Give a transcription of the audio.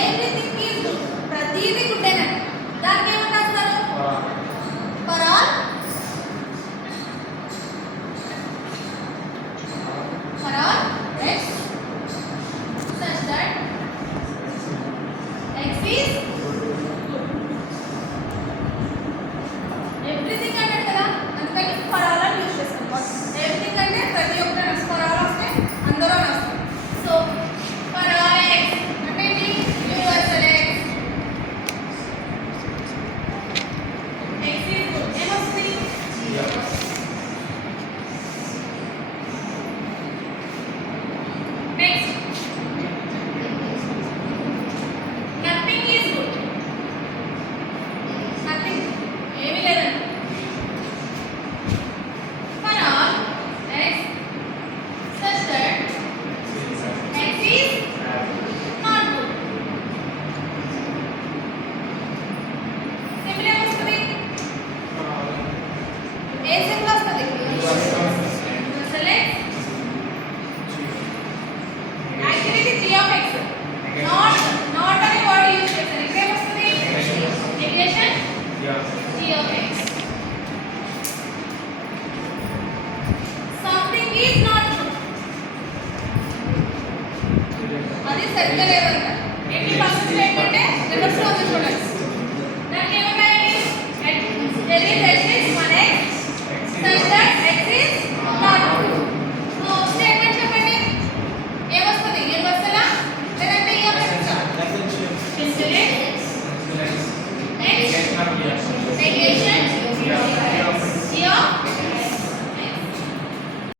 Everything is good. ప్రతిదీ గుడ్డేనా? దానికి ఏమని రాస్తారు? For all x such that x is everything అన్నాడు కదా, అందుకని ఫర్ ఆల్ అని యూజ్ చేసుకుంటాం. ఎవ్రీథింగ్ అంటే ప్రతి ఒక్కటి ఫర్ ఆల్ వస్తే అందరూ వస్తాయి. సో ఫర్ ఆల్ ఎక్స్ అంటే ఏంటి? Universal X. X is good. ఏమొస్తుంది? Next nothing is good. Nothing ఏమీ లేదండి. For all X such that X is not good. Simple ఏమొస్తుంది? ఏ సింపుల్ వస్తుంది? Universal X. యాక్చువల్లీ ఇది g of x. నాట్ అనే వర్డ్ యూజ్ చేశారు. ఇక్కడ ఏమొస్తుంది? Negation g of x. Something is not good. అది సరిగ్గా లేదంట. ఏంటి ఫస్ట్ స్టేట్మెంట్ రివర్స్ లో ఉంది చూడండి. దానికి ఏమన్నాయండి? there is